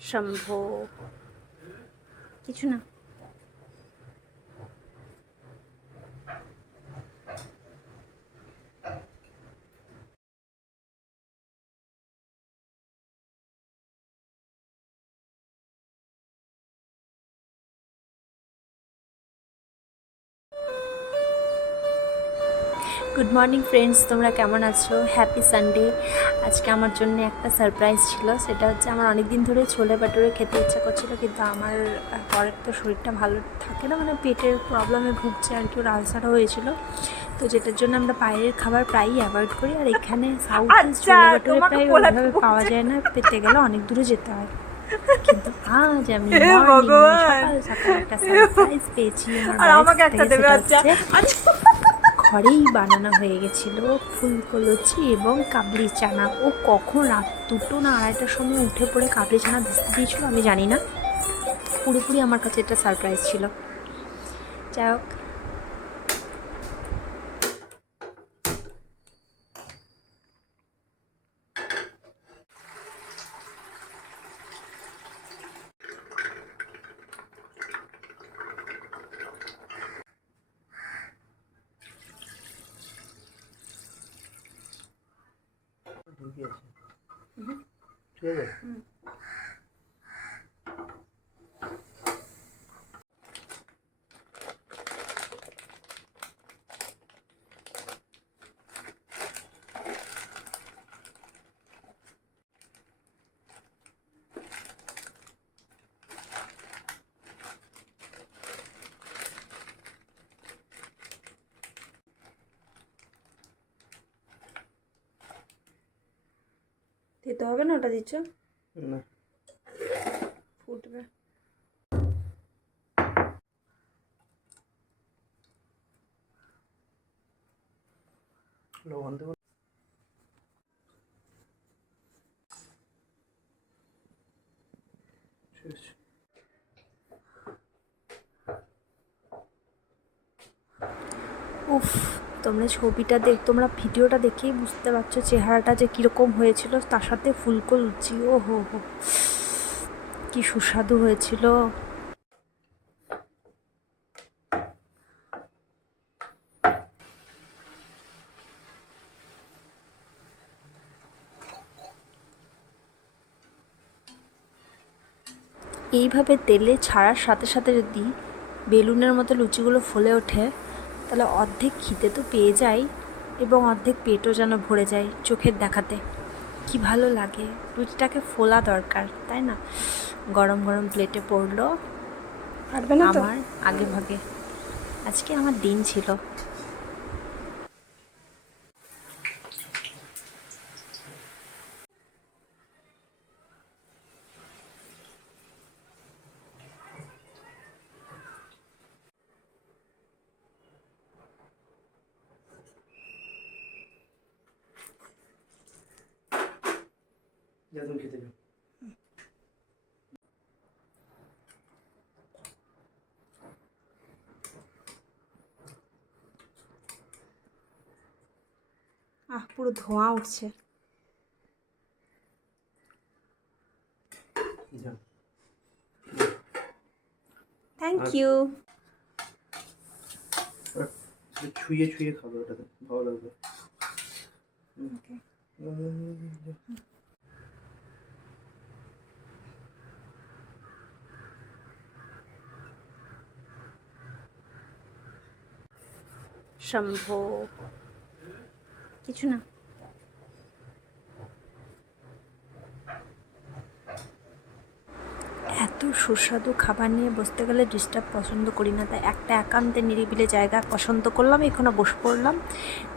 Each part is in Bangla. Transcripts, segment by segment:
শম্ভো কিছু না। গুড মর্নিং ফ্রেন্ডস, তোমরা কেমন আছো? Happy Sunday. আজকে আমার জন্য একটা সারপ্রাইজ ছিল। সেটা হচ্ছে আমার অনেক দিন ধরে ছোলে ভাটুরে খেতে ইচ্ছা করছিলো, কিন্তু আমার পরের তো শরীরটা ভালো থাকে না, মানে পেটের প্রবলেমে ভুগছে আর কি, ওর আলসারও হয়েছিল। তো যেটার জন্য আমরা বাইরের খাবার প্রায়ই অ্যাভয়েড করি। আর এখানে সাউথে ছোলে ভাটুরে প্রায় ওইভাবে পাওয়া যায় না, পেতে গেলে অনেক দূরে যেতে হয়। কিন্তু আজ আমি সকাল সকাল একটা সারপ্রাইজ পেয়েছি আমার বাড়ি থেকে। সেটা হচ্ছে ঘরেই বানানো হয়ে গেছিলো ফুলকো লুচি এবং কাবলি চানা। ও কখন রাত 2টো না 2:30টার সময় উঠে পড়ে কাবলি চানা ভিজতে দিয়েছিল আমি জানি না। পুরোপুরি আমার কাছে এটা সারপ্রাইজ ছিল। যাই হোক, ঠিক আছে। দিতে হবে না, ওটা দিচ্ছ না, ফুটবে। লবণ দেবো। উফ, তোমরা ভিডিওটা দেখেই বুঝতে পারছো চেহারাটা যে কীরকম হয়েছিল, তার সাথে ফুলকো লুচি। ও হো হো, কি সুস্বাদু হয়েছিল। এইভাবে তেলে ছাড়ার সাথে সাথে যদি বেলুনের মতো লুচিগুলো ফুলে ওঠে, তাহলে অর্ধেক খিদে তো পেয়ে যাই এবং অর্ধেক পেটও যেন ভরে যায় চোখের দেখাতে। কি ভালো লাগে। লুচিটাকে ফোলা দরকার, তাই না? গরম গরম প্লেটে পড়লো পারবে না তো? আমার আগে ভাগে। আজকে আমার দিন ছিল। যা তুমি খেতে যাও। পুরো ধোঁয়া উঠছে। যাও। Thank you. ছুঁয়ে ছুঁয়ে খাবে, ওটাতে ভালো লাগবে। শম্ভো কিছু না। এত সুস্বাদু খাবার নিয়ে বসতে গেলে ডিস্টার্ব পছন্দ করি না, তাই একটা একান্তে নিরিবিলি জায়গা পছন্দ করলাম, এখানে বসে পড়লাম।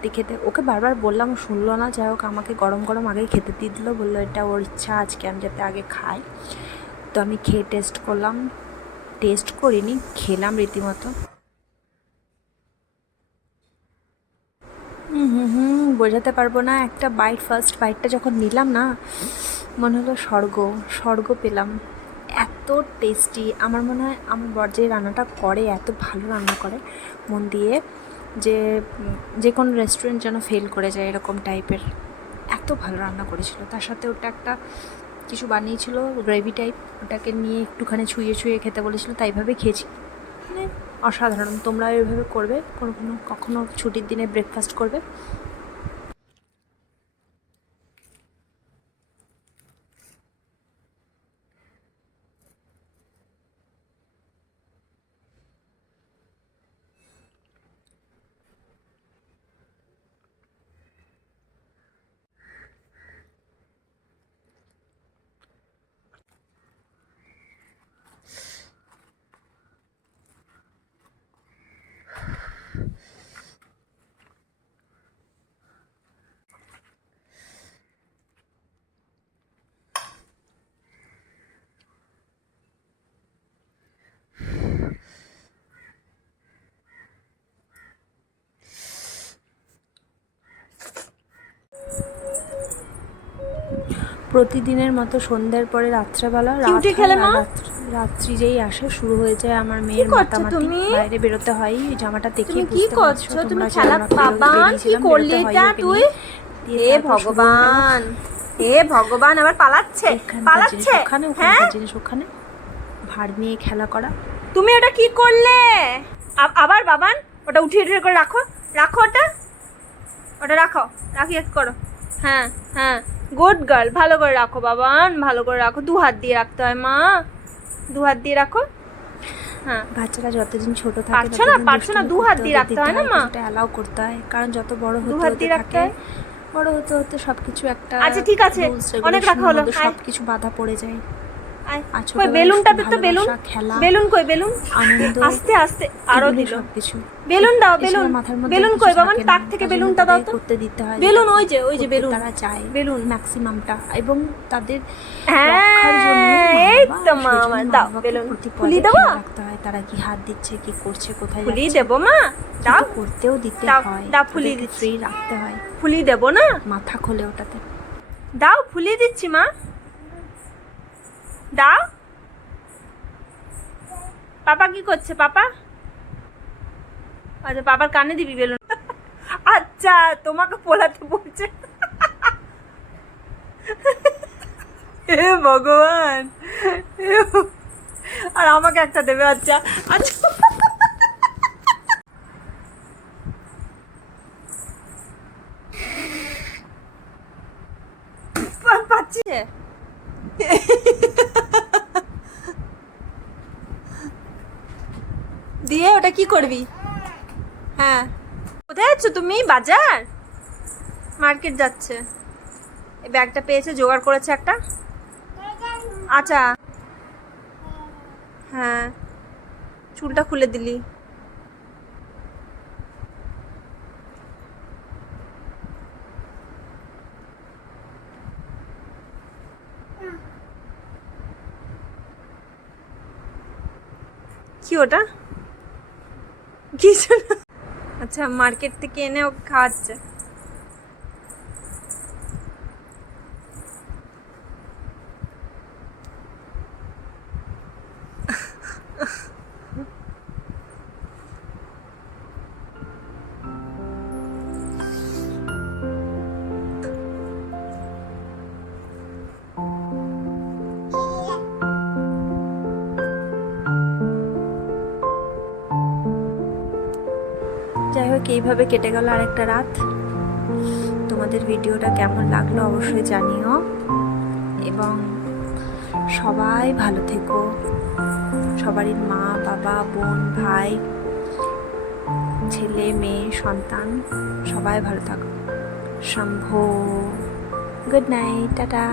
দেখে ওকে বারবার বললাম, শুনলো না। যাই হোক, আমাকে গরম গরম আগেই খেতে দিয়ে দিল, বললো এটা ওর ইচ্ছা আজকে আমি যাতে আগে খাই। তো আমি খেয়ে টেস্ট করিনি, খেলাম রীতিমতো। বোঝাতে পারবো না। একটা ফার্স্ট বাইটটা যখন নিলাম না, মনে হলো স্বর্গ পেলাম। এত টেস্টি। আমার মনে হয় আমার বর যে রান্নাটা করে, এত ভালো রান্না করে মন দিয়ে, যে কোনো রেস্টুরেন্ট যেন ফেল করে যায় এরকম টাইপের। এত ভালো রান্না করেছিল। তার সাথে ওটা একটা কিছু বানিয়েছিল গ্রেভি টাইপ, ওটাকে নিয়ে একটুখানি ছুঁয়ে ছুঁয়ে খেতে বলেছিল, তাইভাবে খেয়েছি। মানে অসাধারণ। তোমরা এভাবে করবে কখনো ছুটির দিনে ব্রেকফাস্ট করবে। প্রতিদিনের মতো সন্ধ্যার পরে রাত্রেবেলা কিউটি খেলে মা? রাত্রি যেই আসে শুরু হয়ে যায় আমার মেয়ের করছো মাতামাতি। তুমি? বাইরে বেরোতে হয়, এই জামাটা দেখে তুমি কি বুঝতে পারছো করছো? তুমি তোমরা যে খেলা আমরা বেরোতে বাবান কি বেরিয়েছিলাম, করলি বেরোতে হয় এটা ওকে তুই? নিয়ে। দিয়ে হে তারপর শুরু হলো ভগবান, হে ভগবান, আবার পালাচ্ছে এখানকার জিনিস পালাচ্ছে। ওখানে, হ্যাঁ ওখানকার জিনিস ওখানে, ভাড় নিয়ে খেলা করা। তুমি ওটা কি করলে? আবার বাবান, ওটা উঠিয়ে উঠিয়ে করে রাখো, রাখো ওটা রাখো, রাখি এক করো। হ্যাঁ হ্যাঁ, গুড গার্ল, ভালো করে রাখো বাবান, ভালো করে রাখো। 2 হাত দিয়ে রাখতে হয় মা, 2 হাত দিয়ে রাখো। হ্যাঁ, বাচ্চারা যতদিন ছোট থাকে পারছো না, পারছো না, 2 হাত দিয়ে রাখতে হয় না মা? এটা অ্যালাউ করতে হয়, কারণ যত বড় 2 হতে হাত হতে দিয়ে রাখতে থাকে, হয়। বড় হতে হতে সবকিছু একটা আচ্ছা ঠিক আছে, rules, অনেক রাখা regulation হলো। মধ্যে আয়, সবকিছু বাধা পড়ে যায়। আয়। আর কই ছোটবেলায় বেলুনটাতে তো শুধু বেলুন, ভালোবাসা, খেলা, বেলুন কই বেলুন? আনন্দ, আস্তে আস্তে আরো এগুলি দিল। সবকিছু। বেলুন দাও, এসবের বেলুন, মাথার মধ্যে বেলুন কিছু কই বাবান? থাকে না, তাক থেকে তার জন্য বেলুনটা দাও তাদের তো। করতে দিতে হয়, বেলুন, যেটা ওই যে করতে বেলুন, তারা চায় বেলুন। ম্যাক্সিমামটা, এবং তাদের হ্যাঁ, রক্ষার জন্য এই তো মা সেই জন্য আমার, দাও মা-বাবাকে বেলুন। প্রতি ফুলি পদে দেবো? খেয়াল রাখতে হয়, তারা কি হাত দিচ্ছে, কি করছে, কোথায় ফুলি যাচ্ছে। দেবো মা? দাও, কিন্তু করতেও দিতে দাও, হয়, দাও, ফুলিয়ে তাদেরকে দিচ্ছি। ফ্রি রাখতে হয়, ফুলি দেবো না? মাথা খোলে ওটাতে। দাও, ফুলিয়ে দিচ্ছি মা, দাও। পাপা কি করছে? পাপা, আচ্ছা পাপার কানে দিবি বেলুন। আচ্ছা, তোমাকে পোলাতে বলছে। হে ভগবান, আর আমাকে একটা দেবে। আচ্ছা আচ্ছা, পাচ্ছি। দিয়ে ওটা কি করবি? হ্যাঁ, কোথায় যাচ্ছ তুমি? বাজার, মার্কেট যাচ্ছে। এই ব্যাগটা পেয়েছে, জোগাড় করেছে একটা। আচ্ছা, হ্যাঁ, চুলটা খুলে দিলি। কি ওটা? কিছু না। আচ্ছা, মার্কেট থেকে এনে ওকে খাওয়াচ্ছে। যাই হোক, এইভাবে কেটে গেল আরেকটা রাত। তোমাদের ভিডিওটা কেমন লাগলো অবশ্যই জানিও, এবং সবাই ভালো থেকো। সবারই মা, বাবা, বোন, ভাই, ছেলে, মেয়ে, সন্তান সবাই ভালো থাকো। শম্ভো। Good night, tata.